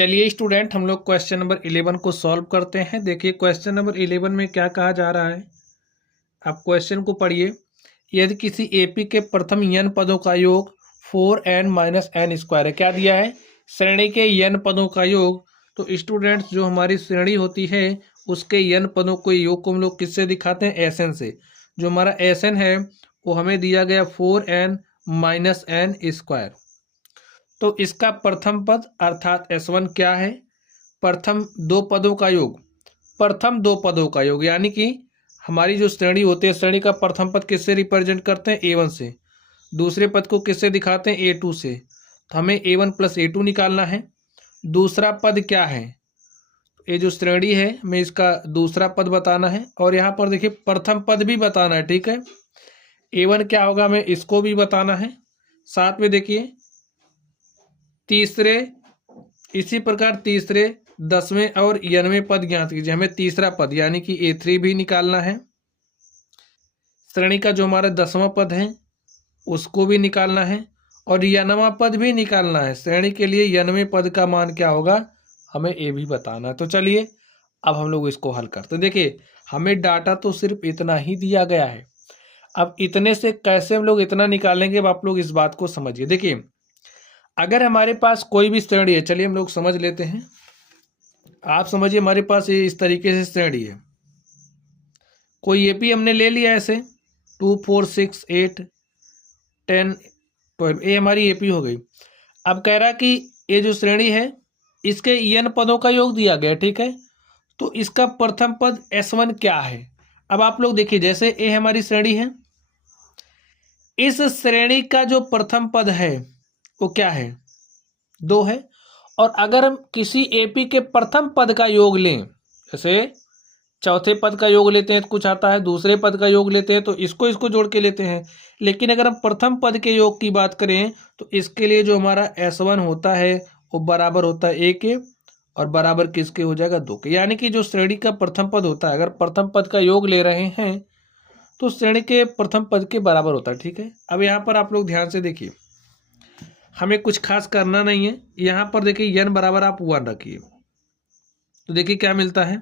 चलिए स्टूडेंट, हम लोग क्वेश्चन नंबर 11 को सॉल्व करते हैं। देखिए क्वेश्चन नंबर 11 में क्या कहा जा रहा है, आप क्वेश्चन को पढ़िए। यदि किसी एपी के प्रथम n पदों का योग 4n माइनस एन स्क्वायर है, क्या दिया है, श्रेणी के n पदों का योग। तो स्टूडेंट्स, जो हमारी श्रेणी होती है उसके n पदों को योग को हम लोग किससे दिखाते हैं, Sn से। जो हमारा Sn है वो हमें दिया गया 4n माइनस एन स्क्वायर। तो इसका प्रथम पद अर्थात S1 क्या है, प्रथम दो पदों का योग। प्रथम दो पदों का योग यानी कि हमारी जो श्रेणी होती है, श्रेणी का प्रथम पद किससे रिप्रेजेंट करते हैं, A1 से। दूसरे पद को किससे दिखाते हैं, A2 से। तो हमें A1 प्लस A2 निकालना है। दूसरा पद क्या है, ये जो श्रेणी है हमें इसका दूसरा पद बताना है। और यहाँ पर देखिए प्रथम पद भी बताना है, ठीक है। A1 क्या होगा हमें इसको भी बताना है। साथ में देखिए तीसरे, इसी प्रकार तीसरे, 10वें और 11वें पद ज्ञात कीजिए। हमें तीसरा पद यानी कि A3 भी निकालना है। श्रेणी का जो हमारा 10वां पद है उसको भी निकालना है और 11वां पद भी निकालना है। श्रेणी के लिए 11वें पद का मान क्या होगा हमें ये भी बताना है। तो चलिए अब हम लोग इसको हल करते हैं। देखिए हमें डाटा तो सिर्फ इतना ही दिया गया है, अब इतने से कैसे हम लोग इतना निकालेंगे, अब आप लोग इस बात को समझिए। देखिए अगर हमारे पास कोई भी श्रेणी है, चलिए हम लोग समझ लेते हैं। आप समझिए हमारे पास ये इस तरीके से श्रेणी है, कोई एपी हमने ले लिया ऐसे 2 4 6 8 10 12, ये हमारी एपी हो गई। अब कह रहा कि ये जो श्रेणी है इसके n पदों का योग दिया गया, ठीक है। तो इसका प्रथम पद S1 क्या है। अब आप लोग देखिए, जैसे ए हमारी श्रेणी है, इस श्रेणी का जो प्रथम पद है वो क्या है, 2 है। और अगर हम किसी एपी के प्रथम पद का योग लें, जैसे चौथे पद का योग लेते हैं तो कुछ आता है, दूसरे पद का योग लेते हैं तो इसको जोड़ के लेते हैं। लेकिन अगर हम प्रथम पद के योग की बात करें तो इसके लिए जो हमारा S1 होता है वो बराबर होता है A के, और बराबर किसके हो जाएगा, 2 के। यानी कि जो श्रेणी का प्रथम पद होता है, अगर प्रथम पद का योग ले रहे हैं तो श्रेणी के प्रथम पद के बराबर होता है, ठीक है। अब यहाँ पर आप लोग ध्यान से देखिए, हमें कुछ खास करना नहीं है। यहाँ पर देखिए n बराबर आप 1 रखिए, तो देखिए क्या मिलता है।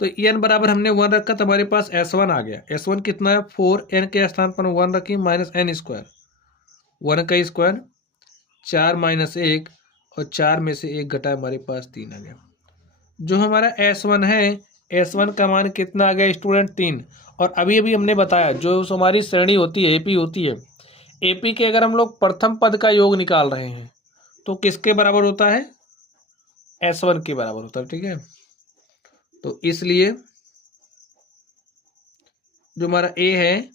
तो n बराबर हमने 1 रखा तो हमारे पास S1 आ गया। S1 कितना है, 4n के स्थान पर 1 रखिए माइनस एन स्क्वायर, 1 का स्क्वायर 4 माइनस 1, और 4 में से 1 घटा हमारे पास 3 आ गया। जो हमारा S1 है, S1 का मान कितना आ गया स्टूडेंट, 3। और अभी अभी हमने बताया जो हमारी श्रेणी होती है एपी होती है, एपी के अगर हम लोग प्रथम पद का योग निकाल रहे हैं तो किसके बराबर होता है, S1 के बराबर होता है, ठीक है। तो इसलिए जो हमारा ए है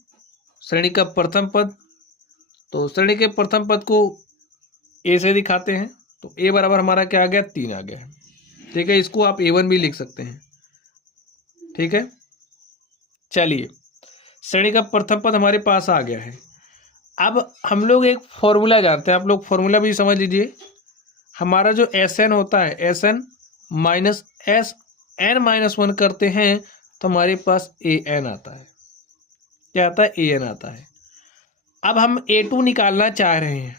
श्रेणी का प्रथम पद, तो श्रेणी के प्रथम पद को ए से दिखाते हैं। तो ए बराबर हमारा क्या आ गया, 3 आ गया है, ठीक है। इसको आप A1 भी लिख सकते हैं, ठीक है। चलिए श्रेणी का प्रथम पद हमारे पास आ गया है। अब हम लोग एक फॉर्मूला जानते हैं, आप लोग फॉर्मूला भी समझ लीजिए। हमारा जो Sn होता है, Sn माइनस Sn माइनस 1 करते हैं तो हमारे पास An आता है। क्या आता है, An आता है। अब हम A2 निकालना चाह रहे हैं,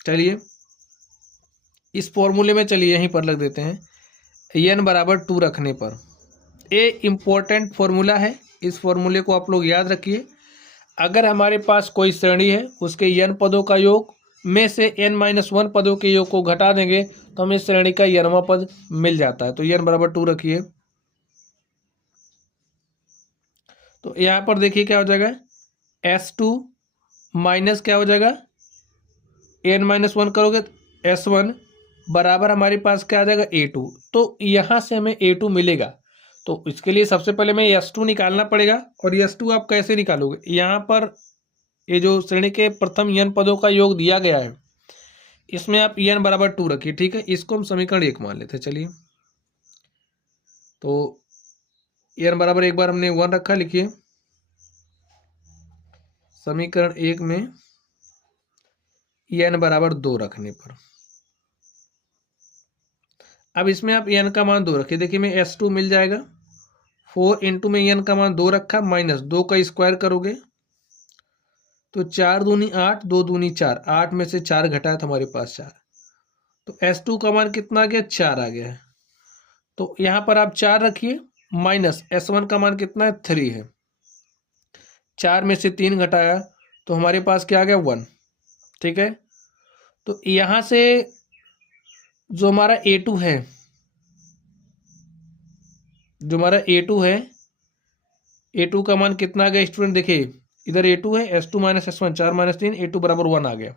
चलिए इस फॉर्मूले में, चलिए यहीं पर लग देते हैं n बराबर 2 रखने पर। ये इम्पोर्टेंट फॉर्मूला है, इस फॉर्मूले को आप लोग याद रखिए। अगर हमारे पास कोई श्रेणी है उसके n पदों का योग में से n-1 पदों के योग को घटा देंगे तो हमें श्रेणी का n वां पद मिल जाता है। तो n बराबर 2 रखिए। तो यहाँ पर देखिए क्या हो जाएगा, S2 माइनस क्या हो जाएगा, n-1 करोगे S1 बराबर हमारे पास क्या आ जाएगा, A2। तो यहाँ से हमें A2 मिलेगा। तो इसके लिए सबसे पहले हमें S2 निकालना पड़ेगा। और S2 आप कैसे निकालोगे, यहाँ पर ये जो श्रेणी के प्रथम n पदों का योग दिया गया है इसमें आप n बराबर 2 रखिए, ठीक है। इसको हम समीकरण 1 मान लेते हैं। चलिए तो n बराबर एक बार हमने 1 रखा, लिखिए समीकरण 1 में n बराबर 2 रखने पर। अब इसमें आप n का मान 2 रखिए। देखिए मैं S2 मिल जाएगा, 4 इंटू में n का मान 2 रखा माइनस 2 का स्क्वायर करोगे तो 4 दूनी 8, 2 दूनी 4, 8 में से 4 घटाया तो हमारे पास 4, तो S2 का मान कितना आ गया, 4 आ गया है। तो यहाँ पर आप 4 रखिए, माइनस S1 का मान कितना है, 3 है। 4 में से 3 घटाया तो हमारे पास क्या आ गया, 1। ठीक है, तो यहाँ से जो हमारा A2 है, जो हमारा A2 है, A2 का मान कितना आ गया स्टूडेंट, देखिए इधर A2 है, S2 minus S1, 4 minus 3, A2 बराबर 1 आ गया।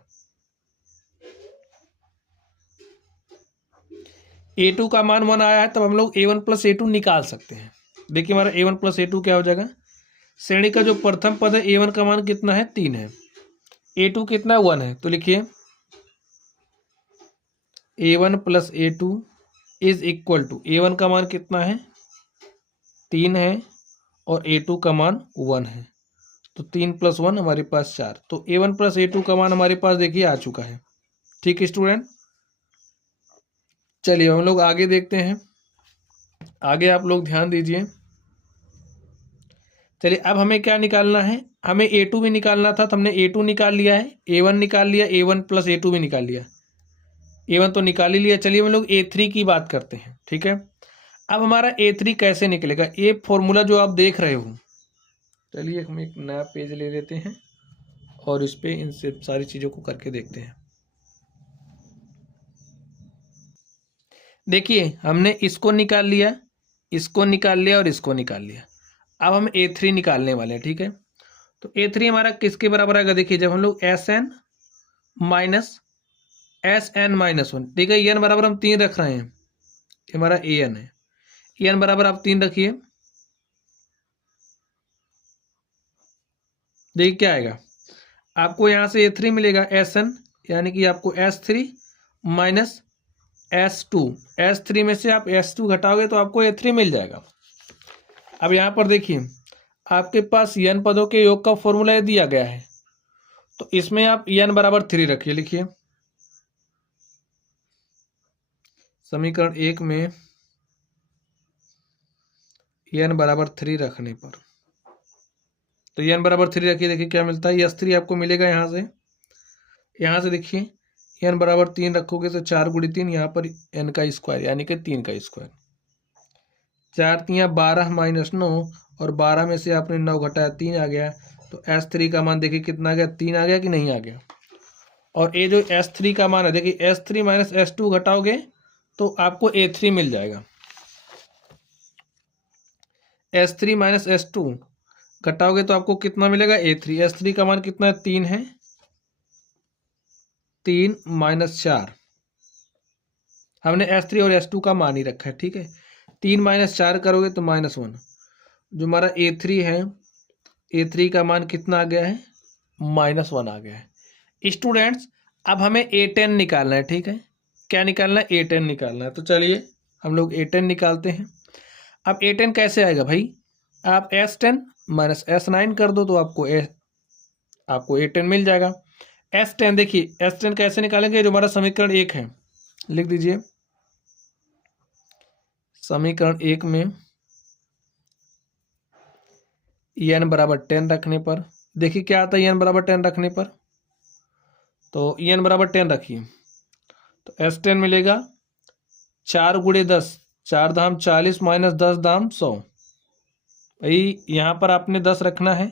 A2 का मान 1 आया है, तब हम लोग A1 प्लस A2 निकाल सकते हैं। देखिए हमारा A1 प्लस A2 क्या हो जाएगा, श्रेणी का जो प्रथम पद है A1 का मान कितना है, 3 है, A2 कितना 1 है, तो लिखिए A1 plus A2 is equal to, A1 का मान कितना है, 3 है, और A2 का मान 1 है, तो 3 प्लस 1 हमारे पास 4, तो A1 प्लस A2 का मान हमारे पास देखिए आ चुका है। ठीक है स्टूडेंट, चलिए हम लोग आगे देखते हैं। आगे आप लोग ध्यान दीजिए। चलिए अब हमें क्या निकालना है, हमें A2 भी निकालना था, तो हमने A2 निकाल लिया है, A1 निकाल लिया, A1 प्लस A2 भी निकाल लिया, A1 तो निकाल ही लिया। चलिए हम लोग A3 की बात करते हैं। ठीक है, अब हमारा A3 कैसे निकलेगा, ये फॉर्मूला जो आप देख रहे हो, चलिए हम एक नया पेज ले लेते हैं और इस पे इन सारी चीज़ों को करके देखते हैं। देखिए हमने इसको निकाल लिया, इसको निकाल लिया और इसको निकाल लिया। अब हम A3 निकालने वाले हैं। ठीक है, तो A3 हमारा किसके बराबर आएगा, देखिए जब हम लोग SN माइनस SN माइनस 1, ठीक है, एन बराबर हम 3 रख रहे हैं, ये हमारा AN है, एन बराबर आप 3 रखिए, देखिए क्या आएगा, आपको यहाँ से A3 मिलेगा SN, यानी कि आपको S3 माइनस S2, S3 में से आप S2 घटाओगे तो आपको A3 मिल जाएगा। अब यहाँ पर देखिए आपके पास n पदों के योग का फॉर्मूला दिया गया है, तो इसमें आप n बराबर 3 रखिए, लिखिए समीकरण 1 में n बराबर 3 रखने पर, तो n बराबर 3 रखिए, देखिए क्या मिलता है, S3 आपको मिलेगा यहाँ से देखिए n बराबर 3 रखोगे तो 4 गुणी 3, यहाँ पर n का स्क्वायर यानी कि 3 का स्क्वायर, 4 तियाँ 12 माइनस 9, और 12 में से आपने 9 घटाया 3 आ गया, तो S3 का मान देखिए कितना आ गया, 3 आ गया कि नहीं आ गया। और ये जो S3 का मान है, देखिए S3 माइनस S2 घटाओगे तो आपको A3 मिल जाएगा। S3 माइनस S2 घटाओगे तो आपको कितना मिलेगा, A3। S3 का मान कितना है, 3 है, 3 माइनस 4, हमने S3 और S2 का मान ही रखा है। ठीक है, 3 माइनस 4 करोगे तो -1, जो हमारा A3 है, A3 का मान कितना आ गया है, -1 आ गया है। स्टूडेंट्स अब हमें A10 निकालना है। ठीक है, क्या निकालना है, A10 निकालना है, तो चलिए हम लोग A10 निकालते हैं। अब A10 कैसे आएगा भाई, आप S10 माइनस S9 कर दो तो आपको A10 मिल जाएगा। S10 देखिए S10 कैसे निकालेंगे, जो हमारा समीकरण 1 है, लिख दीजिए समीकरण 1 में n बराबर 10 रखने पर, देखिए क्या आता है n बराबर 10 रखने पर, तो n बराबर 10 रखिए, तो S10 मिलेगा 4 गुणे 10, 4 दाम 40 माइनस 10 दाम 100, भाई यहाँ पर आपने 10 रखना है,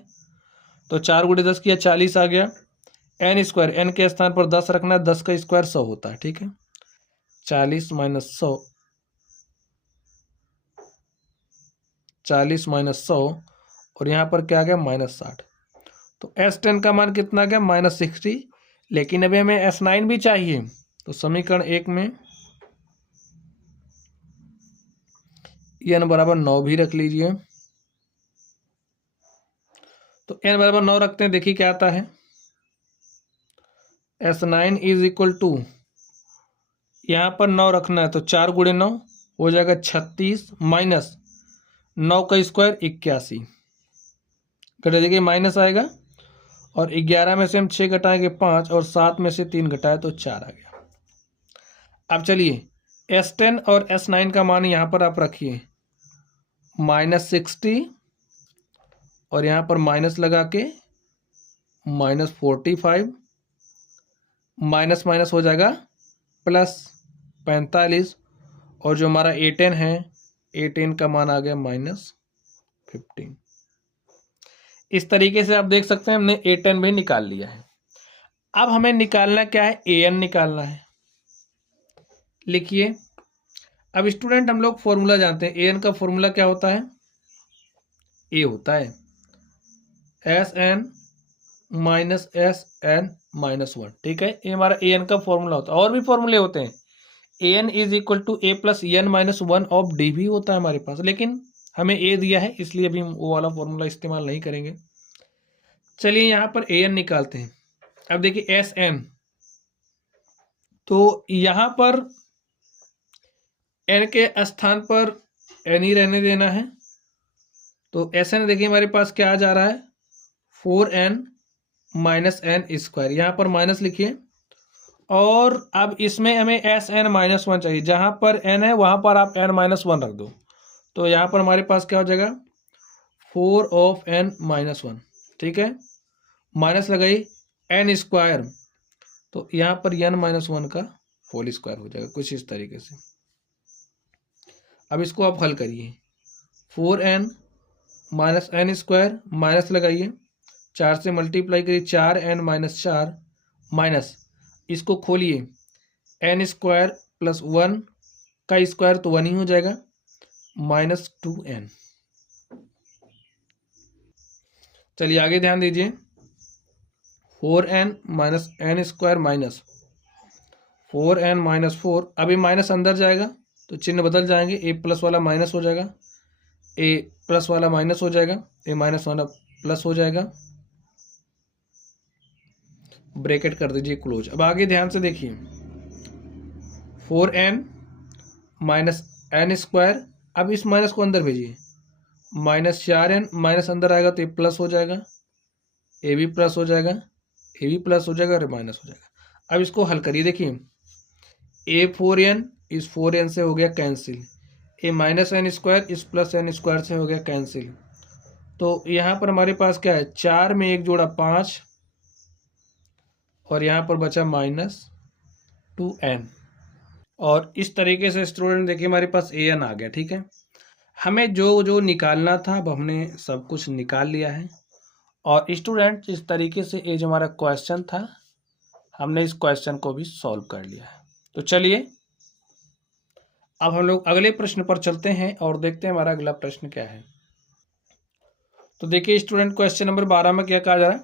तो 4 गुणे 10 किया 40 आ गया, n स्क्वायर, n के स्थान पर 10 रखना है, 10 का स्क्वायर 100 होता है। ठीक है, 40 माइनस 100, 40 माइनस 100, और यहाँ पर क्या आ गया, -60, तो S10 का मान कितना आ गया, -60, लेकिन अभी हमें S9 भी चाहिए, तो समीकरण 1 में n बराबर 9 भी रख लीजिए, तो n बराबर 9 रखते हैं, देखिए क्या आता है, S9 इज इक्वल टू, यहाँ पर 9 रखना है तो 4 गुणे 9 हो जाएगा 36, माइनस 9 का स्क्वायर 81, घटा देखिए माइनस आएगा, और 11 में से हम 6 घटाएंगे 5, और 7 में से 3 घटाए तो 4 आ गया। अब चलिए S10 और S9 का मान यहाँ पर आप रखिए -60, और यहाँ पर माइनस लगा के -45 माइनस माइनस हो जाएगा +45 और जो हमारा A10 है, A10 का मान आ गया -15। इस तरीके से आप देख सकते हैं हमने A10 भी निकाल लिया है। अब हमें निकालना क्या है, AN निकालना है। लिखिए, अब स्टूडेंट हम लोग फॉर्मूला जानते हैं। AN का फॉर्मूला क्या होता है, A होता है SN माइनस SN माइनस 1। ठीक है, ये हमारा AN का फॉर्मूला होता है। और भी फॉर्मूले होते हैं, AN is equal to A plus EN minus 1 ऑफ D भी होता है हमारे पास, लेकिन हमें A दिया है इसलिए अभी हम वो वाला फॉर्मूला इस्तेमाल नहीं करेंगे। चलिए यहाँ पर AN निकालते हैं। अब देखिए SN, तो यहाँ पर N के स्थान पर N ही रहने देना है। तो SN देखिए हमारे पास क्या आ जा रहा है, 4N माइनस N स्क्वायर, यहाँ पर माइनस लिखिए। और अब इसमें हमें SN माइनस 1 चाहिए, जहाँ पर N है वहाँ पर आप N माइनस 1 रख दो। तो यहाँ पर हमारे पास क्या हो जाएगा, 4 ऑफ N माइनस 1। ठीक है, माइनस लगाई N स्क्वायर, तो यहाँ पर N माइनस 1 का होल स्क्वायर हो जाएगा कुछ इस तरीके से। अब इसको आप हल करिए, 4N minus N square, minus लगाइए, 4 से मल्टीप्लाई करिए, 4N माइनस 4 माइनस, इसको खोलिए, N स्क्वायर प्लस 1 का स्क्वायर तो 1 ही हो जाएगा, माइनस 2N। चलिए आगे ध्यान दीजिए, 4N minus N square minus 4N minus 4, अभी माइनस अंदर जाएगा तो चिन्ह बदल जाएंगे, A प्लस वाला माइनस हो जाएगा, A प्लस वाला माइनस हो जाएगा, A माइनस वाला प्लस हो जाएगा, ब्रैकेट कर दीजिए क्लोज। अब आगे ध्यान से देखिए, 4N माइनस N स्क्वायर, अब इस माइनस को अंदर भेजिए, माइनस 4N, माइनस अंदर आएगा तो ये प्लस हो जाएगा, A भी प्लस हो जाएगा, A भी प्लस हो जाएगा और माइनस हो जाएगा। अब इसको हल करिए, देखिए A 4N इस 4N से हो गया cancel, A minus N square इस प्लस N स्क्वायर से हो गया कैंसिल। तो यहाँ पर हमारे पास क्या है, 4 में 1 जोड़ा 5 और यहाँ पर बचा -2N। और इस तरीके से स्टूडेंट देखिए हमारे पास AN आ गया। ठीक है, हमें जो जो निकालना था अब हमने सब कुछ निकाल लिया है। और स्टूडेंट इस तरीके से ये जो हमारा क्वेश्चन था हमने इस क्वेश्चन को भी सॉल्व कर लिया है। तो चलिए अब हम लोग अगले प्रश्न पर चलते हैं और देखते हैं हमारा अगला प्रश्न क्या है। तो देखिए स्टूडेंट, क्वेश्चन नंबर 12 में क्या कहा जा रहा है,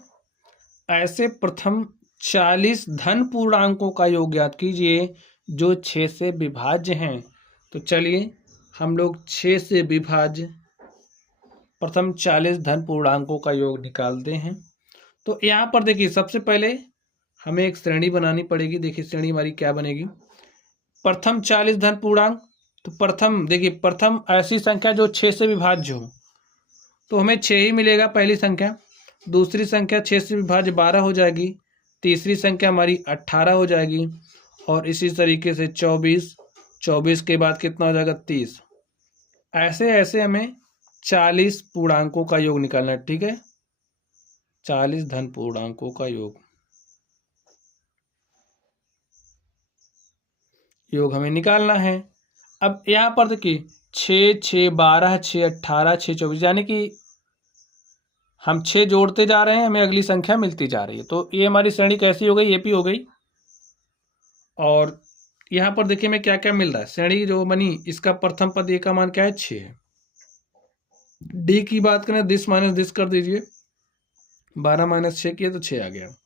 ऐसे प्रथम 40 धन पूर्णांकों का योग ज्ञात कीजिए जो 6 से विभाज्य हैं। तो चलिए हम लोग 6 से विभाज्य प्रथम 40 धन पूर्णांकों का योग निकालते हैं। तो यहाँ पर देखिए सबसे पहले हमें एक श्रेणी बनानी पड़ेगी। देखिए श्रेणी हमारी क्या बनेगी, प्रथम 40 धन पूर्णांक। तो प्रथम देखिए, प्रथम ऐसी संख्या जो 6 से विभाज्य हो, तो हमें 6 ही मिलेगा पहली संख्या। दूसरी संख्या 6 से विभाज्य 12 हो जाएगी, तीसरी संख्या हमारी 18 हो जाएगी और इसी तरीके से 24, 24 के बाद कितना हो जाएगा 30। ऐसे ऐसे हमें 40 पूर्णांकों का योग निकालना है। ठीक है, 40 धन पूर्णांकों का योग हमें निकालना है। अब यहाँ पर देखिए 6, 6, 12, 6, 18, 6, 24, यानी कि हम 6 जोड़ते जा रहे हैं, हमें अगली संख्या मिलती जा रही है। तो ये हमारी श्रेणी कैसी हो गई, ये भी हो गई। और यहाँ पर देखिए हमें क्या क्या मिल रहा है, श्रेणी जो बनी इसका प्रथम पद ए का मान क्या है, 6 है। डी की बात करें, दिस माइनस दिस कर दीजिए, 12 माइनस 6 किया तो 6 आ गया। अब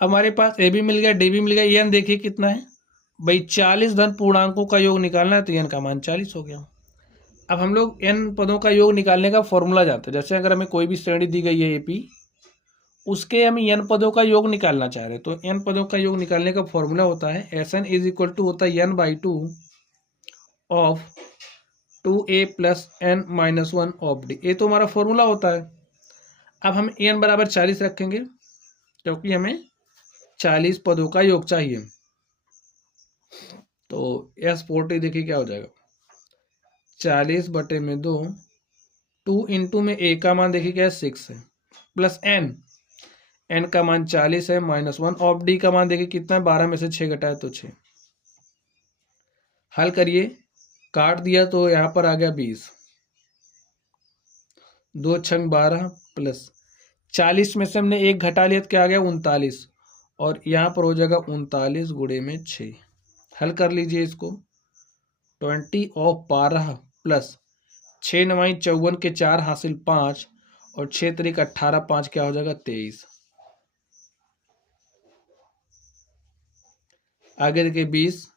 हमारे पास ए भी मिल गया, डी भी मिल गया, एन देखिए कितना है भाई, 40 धन पूर्णांकों का योग निकालना है तो एन का मान 40 हो गया। अब हम लोग एन पदों का योग निकालने का फॉर्मूला जानते हैं। जैसे अगर हमें कोई भी श्रेणी दी गई है एपी, उसके हम एन पदों का योग निकालना चाह रहे हैं, तो एन पदों का योग निकालने का फॉर्मूला होता है SN इज इक्वल टू होता है n/2 of 2a plus n minus 1 of D. ये तो हमारा फॉर्मूला होता है। अब हम n बराबर 40 रखेंगे क्योंकि हमें 40 पदों का योग चाहिए। तो S40 देखिए क्या हो जाएगा, 40/2, 2 इंटू में a का मान देखिए क्या है 6 है, प्लस n n का मान 40 है, -1 ऑफ d का मान देखिए कितना है, 12 में से 6 घटाए तो 6। हल करिए, काट दिया तो यहाँ पर आ गया 20, 2 छंग 12 प्लस 40 में से हमने 1 घटा लिया तो क्या आ गया 39, और यहाँ पर हो जाएगा 39 गुणे में 6। हल कर लीजिए इसको, 20 ऑफ 12 प्लस 6 9 54 के 4 हासिल 5 और 6 तरीक 18, 5 क्या हो जाएगा 23। आगे देखिए 20,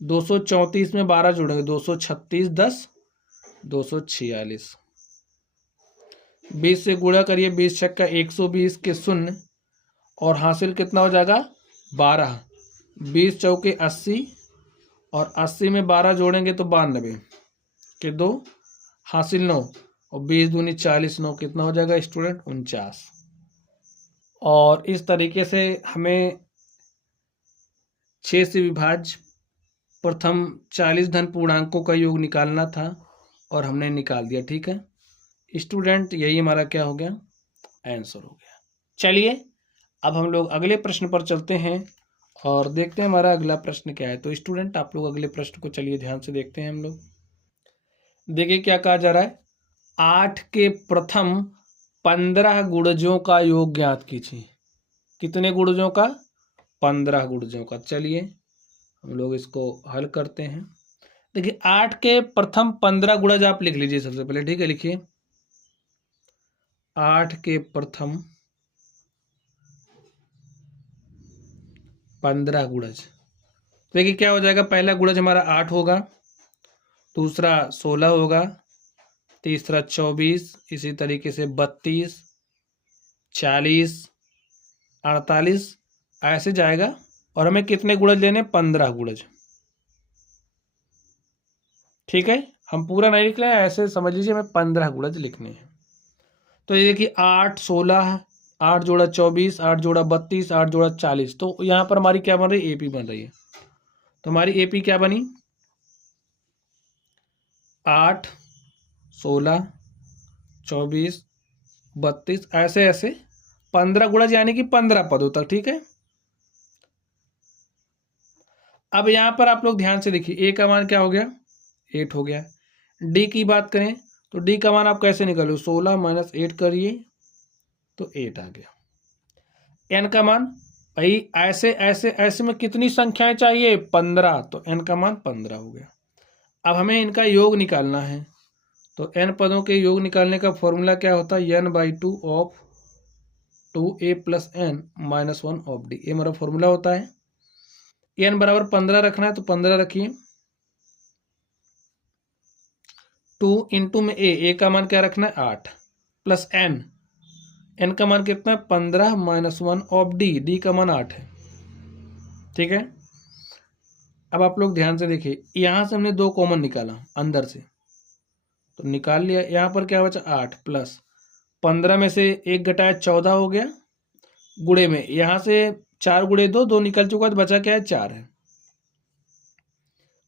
234 में 12 जोड़ेंगे 236, 10 246, 20 से गुणा करिए, 20 छक्का 120 के 0 और हासिल कितना हो जाएगा 12, 20 चौके 80 और 80 में 12 जोड़ेंगे तो 92 के 2 हासिल 9 और 20 दूनी 40, 9 कितना हो जाएगा स्टूडेंट 49। और इस तरीके से हमें 6 से विभाज्य प्रथम 40 धन पूर्णांकों का योग निकालना था और हमने निकाल दिया। ठीक है स्टूडेंट, यही हमारा क्या हो गया आंसर हो गया। चलिए अब हम लोग अगले प्रश्न पर चलते हैं और देखते हैं हमारा अगला प्रश्न क्या है। तो स्टूडेंट आप लोग अगले प्रश्न को चलिए ध्यान से देखते हैं। हम लोग देखिए क्या कहा जा रहा है, 8 के प्रथम 15 गुणजों का योग ज्ञात कीजिए। कितने गुणजों का 15 गुणजों का। चलिए हम लोग इसको हल करते हैं। देखिए 8 के प्रथम 15 गुणज आप लिख लीजिए सबसे पहले। ठीक है लिखिए 8 के प्रथम 15 गुणज। देखिए क्या हो जाएगा, पहला गुणज हमारा 8 होगा, दूसरा 16 होगा, तीसरा 24, इसी तरीके से 32, 40, 48 ऐसे जाएगा। और हमें कितने गुणज लेने 15 गुणज। ठीक है हम पूरा नहीं लिख रहे हैं, ऐसे समझ लीजिए हमें 15 गुणज लिखने हैं। तो ये देखिए 8 16, 8 जोड़ा 24, 8 जोड़ा 32, 8 जोड़ा 40, तो यहाँ पर हमारी क्या बन रही है एपी बन रही है। तो हमारी एपी क्या बनी 8 16 24 32 ऐसे ऐसे 15 गुणज यानी कि 15 पदों तक। ठीक है अब यहाँ पर आप लोग ध्यान से देखिए, ए का मान क्या हो गया 8 हो गया। डी की बात करें तो डी का मान आप कैसे निकालो, 16 माइनस 8 करिए तो 8 आ गया। एन का मान भाई ऐसे ऐसे ऐसे में कितनी संख्याएं चाहिए 15, तो एन का मान 15 हो गया। अब हमें इनका योग निकालना है, तो एन पदों के योग निकालने का फॉर्मूला क्या होता है, n/2 of 2a plus n minus 1 of D, ये हमारा फॉर्मूला होता है। एन बराबर 15 रखना है तो 15 रखिए, 2 इंटू में ए का मान क्या रखना है 8 प्लस एन का मान कितना है 15 माइनस 1 ऑफ डी का मान 8 है। ठीक है अब आप लोग ध्यान से देखिए, यहां से हमने 2 कॉमन निकाला अंदर से, तो निकाल लिया। यहाँ पर क्या बचा 8 प्लस 15 में से 1 घटाया 14 हो गया, गुणे में यहाँ से 4 गुणे 2, 2 निकल चुका तो बचा क्या है 4 है,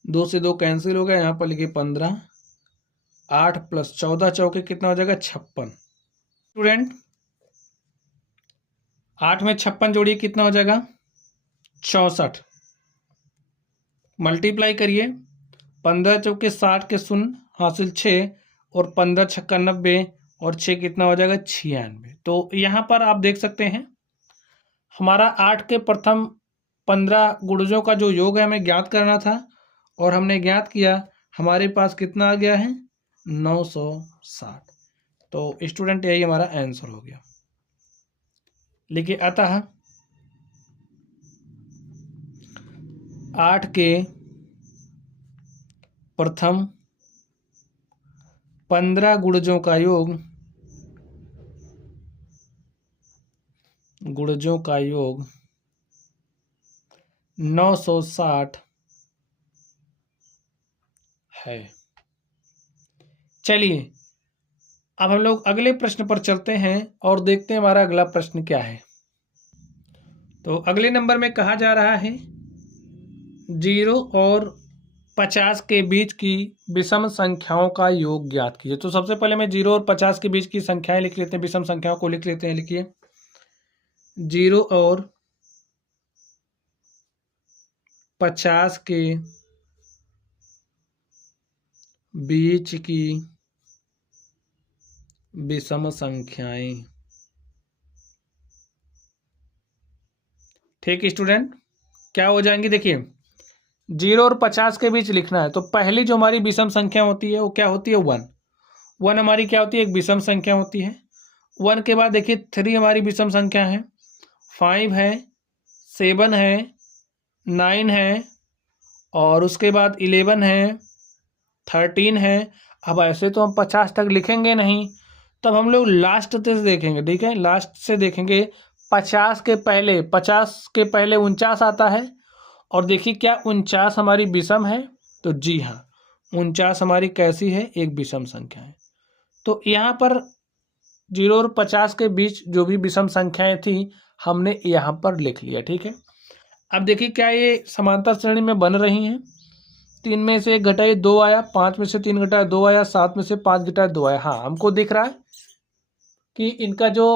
2 से 2 कैंसिल हो गया। यहाँ पर लिखिए 15, 8 प्लस 14 चौके कितना हो जाएगा 56। स्टूडेंट 8 में 56 जोड़िए कितना हो जाएगा 64, मल्टीप्लाई करिए 15 चौके 60 के 0 हासिल 6 और 15 छक्का 90 और 6 कितना हो जाएगा 96। तो यहाँ पर आप देख सकते हैं हमारा 8 के प्रथम 15 गुणजों का जो योग है हमें ज्ञात करना था और हमने ज्ञात किया। हमारे पास कितना आ गया है 960। तो स्टूडेंट यही हमारा आंसर हो गया। लिखिए अतः 8 के प्रथम 15 गुणजों का योग 960 है। चलिए अब हम लोग अगले प्रश्न पर चलते हैं और देखते हैं हमारा अगला प्रश्न क्या है। तो अगले नंबर में कहा जा रहा है 0 और 50 के बीच की विषम संख्याओं का योग ज्ञात कीजिए। तो सबसे पहले मैं 0 और 50 के बीच की संख्याएं लिख लेते हैं, विषम संख्याओं को लिख लेते हैं। लिखिए 0 और 50 के बीच की विषम संख्याएं। ठीक स्टूडेंट, क्या हो जाएंगी? देखिए 0 और 50 के बीच लिखना है, तो पहली जो हमारी विषम संख्या होती है वो क्या होती है? 1। 1 हमारी क्या होती है? एक विषम संख्या होती है। 1 के बाद देखिए 3 हमारी विषम संख्या है, 5 है, 7 है, 9 है, और उसके बाद 11 है, 13 है। अब ऐसे तो हम 50 तक लिखेंगे नहीं, तब हम लोग लास्ट से देखेंगे। ठीक है, लास्ट से देखेंगे। 50 के पहले 49 आता है, और देखिए क्या 49 हमारी विषम है? तो जी हाँ, 49 हमारी कैसी है? एक विषम संख्या है। तो यहाँ पर 0 और 50 के बीच जो भी विषम संख्याएं थी हमने यहाँ पर लिख लिया। ठीक है, अब देखिए क्या ये समांतर श्रेणी में बन रही हैं? 3 में से 1 घटाए 2 आया, 5 में से 3 घटाए 2 आया, 7 में से 5 घटाए 2 आया। हाँ, हमको दिख रहा है कि इनका जो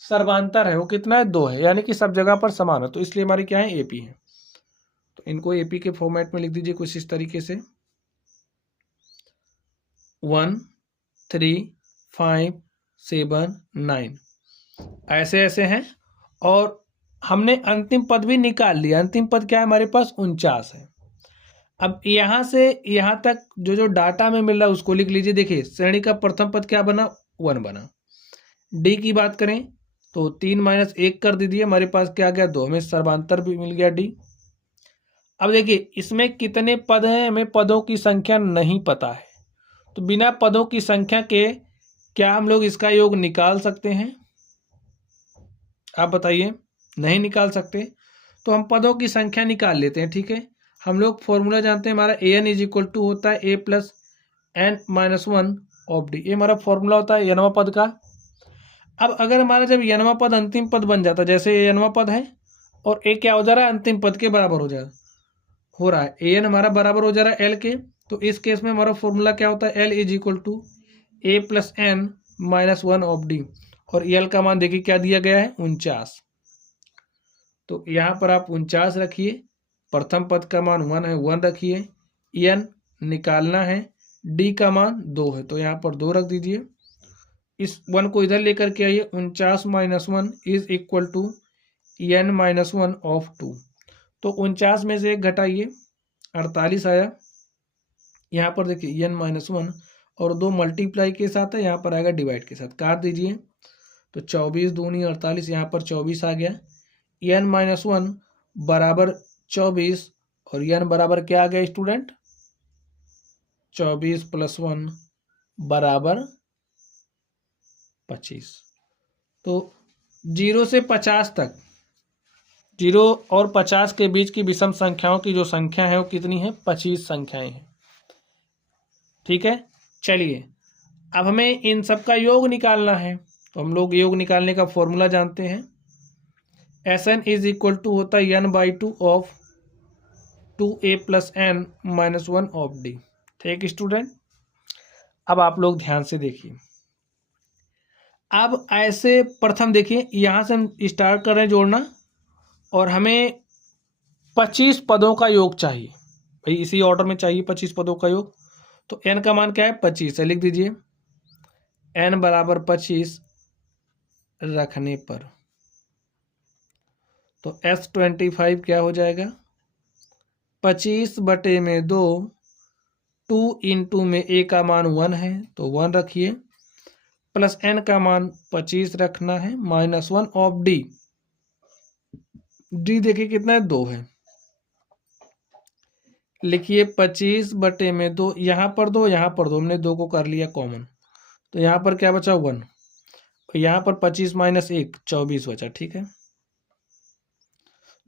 सर्वांतर है वो कितना है? 2 है, यानी कि सब जगह पर समान है, तो इसलिए हमारी क्या है? एपी है। तो इनको एपी के फॉर्मेट में लिख दीजिए कुछ इस तरीके से, 1 3 5 7 9 ऐसे ऐसे हैं। और हमने अंतिम पद भी निकाल लिया। अंतिम पद क्या है हमारे पास? 49 है। अब यहाँ से यहाँ तक जो जो डाटा में मिल रहा है उसको लिख लीजिए। देखिए श्रेणी का प्रथम पद क्या बना? 1 बना। डी की बात करें तो 3 - 1 कर दीजिए, हमारे पास क्या आ गया? 2। हमें सर्वांतर भी मिल गया डी। अब देखिए इसमें कितने पद हैं, हमें पदों की संख्या नहीं पता है, तो बिना पदों की संख्या के क्या हम लोग इसका योग निकाल सकते हैं? आप बताइए। नहीं निकाल सकते, तो हम पदों की संख्या निकाल लेते हैं। ठीक है, हम लोग फॉर्मूला जानते हैं, हमारा an = होता है a + n - 1 ऑफ डी। ये हमारा फॉर्मूला होता है nवां पद का। अब अगर हमारा जब nवां पद अंतिम पद बन जाता है, जैसे ये nवां पद है और a क्या हो जा रहा है? अंतिम पद के बराबर हो रहा है, an हमारा बराबर हो जा रहा है l के, तो इस केस में हमारा फॉर्मूला क्या होता है? l = a + n - 1 of D. और l का मान देखिए क्या दिया गया है? 49। तो यहाँ पर आप 49 रखिए, प्रथम पद का मान 1 है, 1 रखिए, n निकालना है, d का मान 2 है, तो यहाँ पर 2 रख दीजिए। इस 1 को इधर लेकर के आइए, 49 - 1 = n - 1 ऑफ 2। तो 49 में से 1 घटाइए, 48 आया। यहाँ पर देखिए n - 1 और 2 मल्टीप्लाई के साथ है, यहाँ पर आएगा डिवाइड के साथ, काट दीजिए। तो 24 दूनी 48, यहाँ पर 24 आ गया। n - 1 बराबर 24, और n बराबर क्या आ गया स्टूडेंट? 24 + 1 बराबर 25। तो 0 से 50 तक, 0 और 50 के बीच की विषम संख्याओं की जो संख्या है वो कितनी है? 25 संख्याएं हैं। ठीक है, चलिए अब हमें इन सब का योग निकालना है, तो हम लोग योग निकालने का फॉर्मूला जानते हैं। Sn = होता है n/2 ऑफ 2a + n - 1 ऑफ d। ठीक स्टूडेंट, अब आप लोग ध्यान से देखिए। अब ऐसे प्रथम देखिए यहाँ से हम स्टार्ट कर रहे हैं जोड़ना, और हमें 25 पदों का योग चाहिए भाई, इसी ऑर्डर में चाहिए 25 पदों का योग। तो n का मान क्या है? 25 है, लिख दीजिए n बराबर 25 रखने पर, तो S25 क्या हो जाएगा? 25/2, 2 × में a का मान 1 है तो 1 रखिए, प्लस n का मान 25 रखना है, -1 ऑफ d। d देखिए कितना है? 2 है, लिखिए 25/2, यहाँ पर 2, यहाँ पर 2, हमने 2 को कर लिया कॉमन, तो यहाँ पर क्या बचा? 1। यहाँ पर 25 - 1 24 बचा। ठीक है,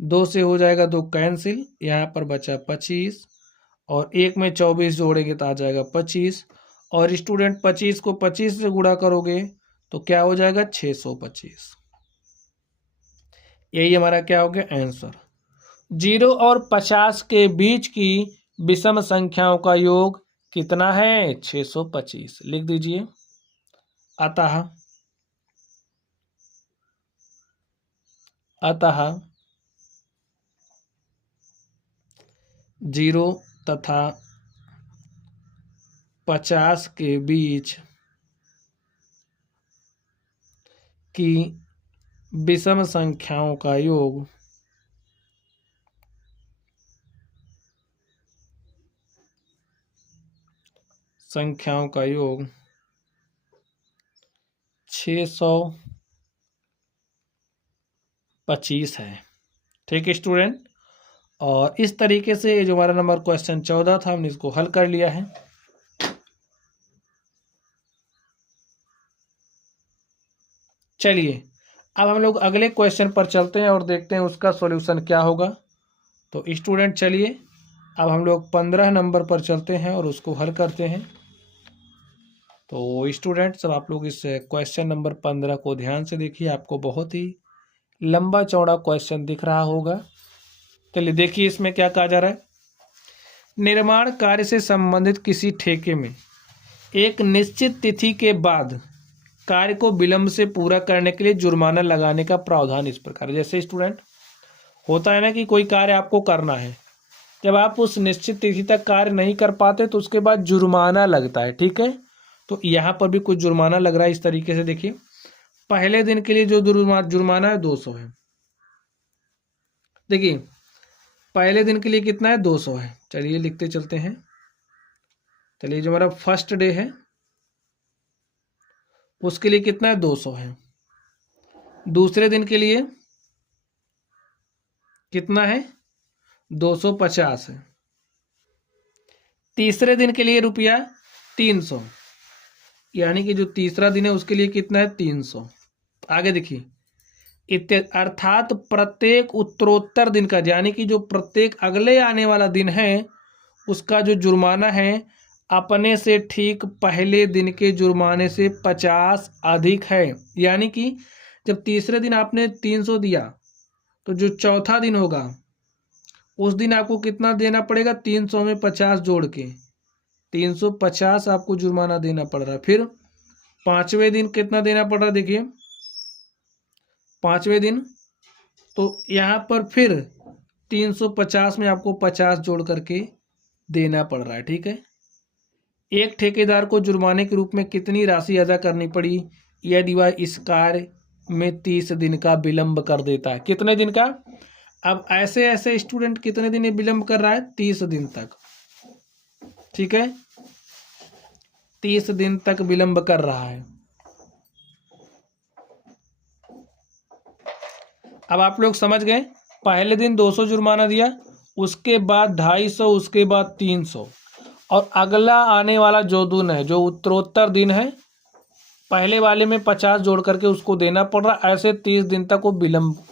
2 से हो जाएगा 2 कैंसिल, यहाँ पर बचा 25, और 1 में 24 जोड़ेंगे तो आ जाएगा 25, और स्टूडेंट 25 को 25 से गुणा करोगे तो क्या हो जाएगा? 625। यही हमारा क्या हो गया? आंसर। 0 और 50 के बीच की विषम संख्याओं का योग कितना है? 625, लिख दीजिए। अतः अतः 0 तथा 50 के बीच की विषम संख्याओं का योग संख्याओं का योग 625 है। ठीक है स्टूडेंट, और इस तरीके से ये जो हमारा नंबर क्वेश्चन 14 था हमने इसको हल कर लिया है। चलिए अब हम लोग अगले क्वेश्चन पर चलते हैं और देखते हैं उसका सॉल्यूशन क्या होगा। तो स्टूडेंट चलिए अब हम लोग 15 नंबर पर चलते हैं और उसको हल करते हैं। तो स्टूडेंट सब आप लोग इस क्वेश्चन नंबर 15 को ध्यान से देखिए, आपको बहुत ही लंबा चौड़ा क्वेश्चन दिख रहा होगा। चलिए देखिए इसमें क्या कहा जा रहा है। निर्माण कार्य से संबंधित किसी ठेके में एक निश्चित तिथि के बाद कार्य को विलंब से पूरा करने के लिए जुर्माना लगाने का प्रावधान इस प्रकार। जैसे स्टूडेंट होता है ना कि कोई कार्य आपको करना है, जब आप उस निश्चित तिथि तक कार्य नहीं कर पाते तो उसके बाद जुर्माना लगता है। ठीक है, तो यहाँ पर भी कुछ जुर्माना लग रहा है इस तरीके से। देखिए पहले दिन के लिए जो जुर्माना है 200 है। देखिए पहले दिन के लिए कितना है 200 है। चलिए लिखते चलते हैं। चलिए जो हमारा फर्स्ट डे है उसके लिए कितना है 200 है। दूसरे दिन के लिए कितना है 250 है। तीसरे दिन के लिए रुपया 300, यानी कि जो तीसरा दिन है उसके लिए कितना है 300। आगे देखिए अर्थात प्रत्येक उत्तरोत्तर दिन का, यानी कि जो प्रत्येक अगले आने वाला दिन है उसका जो जुर्माना है अपने से ठीक पहले दिन के जुर्माने से 50 अधिक है। यानी कि जब तीसरे दिन आपने 300 दिया तो जो चौथा दिन होगा उस दिन आपको कितना देना पड़ेगा, 300 में 50 जोड़ के 350 आपको जुर्माना देना पड़ रहा है। फिर पांचवें दिन कितना देना पड़ रहा है, देखिए पांचवें दिन तो यहाँ पर फिर 350 में आपको 50 जोड़ करके देना पड़ रहा है। ठीक है, एक ठेकेदार को जुर्माने के रूप में कितनी राशि अदा करनी पड़ी यदि वह इस कार्य में 30 दिन का विलंब कर देता है। कितने दिन का, अब ऐसे ऐसे स्टूडेंट कितने दिन विलंब कर रहा है 30 दिन तक। ठीक है, 30 दिन तक विलंब कर रहा है। अब आप लोग समझ गए, पहले दिन 200 जुर्माना दिया, उसके बाद 250, उसके बाद 300, और अगला आने वाला जो दिन है जो उत्तरोत्तर दिन है पहले वाले में 50 जोड़ करके उसको देना पड़ रहा है। ऐसे 30 दिन तक वो विलंब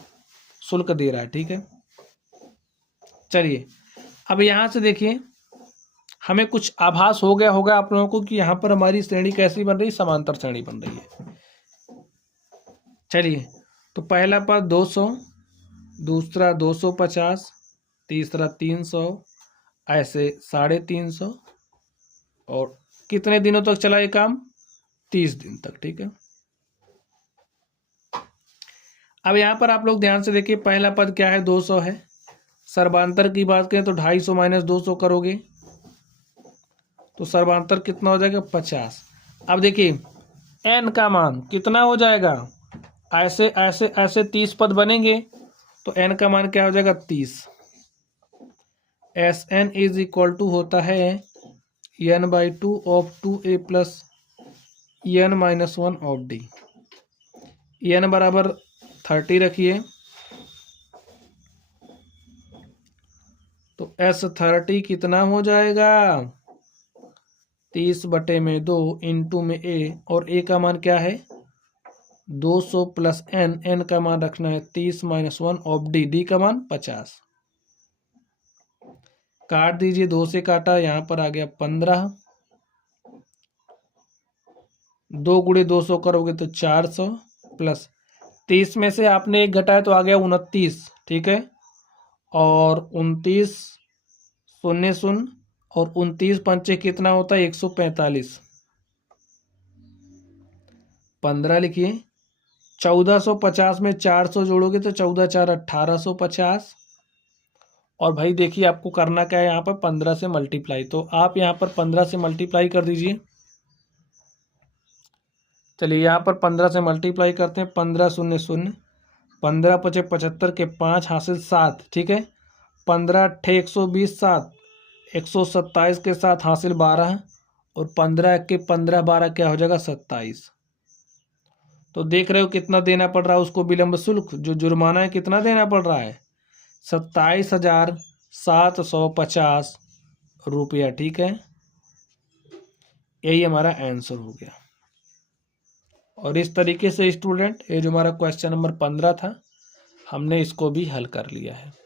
शुल्क दे रहा है। ठीक है, चलिए अब यहाँ से देखिए हमें कुछ आभास हो गया होगा आप लोगों को कि यहाँ पर हमारी श्रेणी कैसी बन रही, समांतर श्रेणी बन रही है। चलिए तो पहला पद 200, दूसरा 250, तीसरा 300, ऐसे 350, और कितने दिनों तक चला ये काम, 30 दिन तक। ठीक है, अब यहाँ पर आप लोग ध्यान से देखिए पहला पद क्या है 200 है। सर्वांतर की बात करें तो 250 माइनस 200 करोगे तो सर्वांतर कितना हो जाएगा 50। अब देखिए n का मान कितना हो जाएगा, ऐसे ऐसे ऐसे 30 पद बनेंगे तो n का मान क्या हो जाएगा 30। Sn इज इक्वल टू होता है n/2 of 2a plus n-1 of d। n बराबर 30 रखिए तो S30 कितना हो जाएगा 30/2 इंटू में a, और a का मान क्या है 200 प्लस n का मान रखना है 30-1 ऑफ d का मान 50। काट दीजिए, 2 से काटा, यहाँ पर आ गया 15, 2 गुणे 200 करोगे तो 400, प्लस 30 में से आपने एक घटाया तो आ गया 29। ठीक है, और 29 शून्य शून्य, और 29 पंचे कितना होता है 145। 15 लिखिए, 1450 में 400 जोड़ोगे तो 14 4 1850। और भाई देखिए आपको करना क्या है, यहाँ पर 15 से मल्टीप्लाई, तो आप यहाँ पर 15 से मल्टीप्लाई कर दीजिए। चलिए यहाँ पर 15 से मल्टीप्लाई करते हैं। 15 शून्य शून्य, 15 पचे 75 के 5 हासिल 7, ठीक है। 15 अट्ठे 120, 7 127 के साथ हासिल 12, और 15 के 15 12 क्या हो जाएगा 27। तो देख रहे हो कितना देना पड़ रहा है उसको विलंब शुल्क, जो जुर्माना है कितना देना पड़ रहा है, 27,750 रुपया, ठीक है। यही हमारा आंसर हो गया। और इस तरीके से स्टूडेंट, ये जो हमारा क्वेश्चन नंबर 15 था, हमने इसको भी हल कर लिया है।